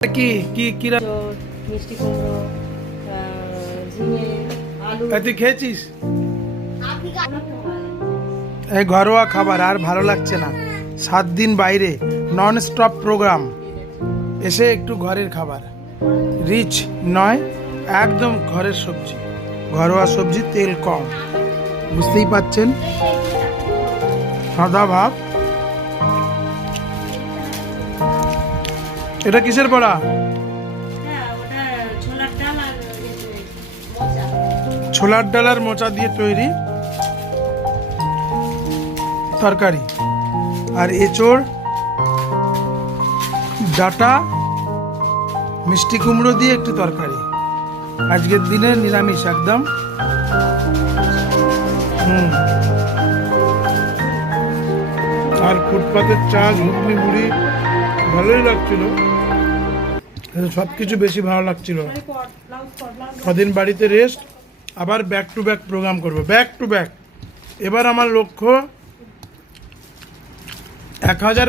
কি কি কি মিষ্টি কুমড়ো, ঝিঙে, আলু। তুই খেয়েছিস? এই ঘরোয়া খাবার আর ভালো লাগছে না। 7 দিন বাইরে নন স্টপ প্রোগ্রাম, এসে একটু ঘরের খাবার, রিচ নয়, একদম ঘরের সবজি, ঘরোয়া সবজি, তেল কম, বুঝতেই পাচ্ছেন। সাদা ভাত। এটা কিসের বড়া? ছোলার ডাল আর মোচা দিয়ে তৈরি তরকারি, আর এঁচোড়, ডাটা, মিষ্টি কুমড়ো দিয়ে একটু তরকারি। আজকের দিনে নিরামিষ একদম। আর ফুটপাতের চা, ঘুগনি, মুড়ি ভালোই লাগছিল, সব কিছু বেশি ভালো লাগছিল। কদিন বাড়িতে রেস্ট, আবার ব্যাক টু ব্যাক প্রোগ্রাম করবো, ব্যাক টু ব্যাক। এবার আমার লক্ষ্য 1000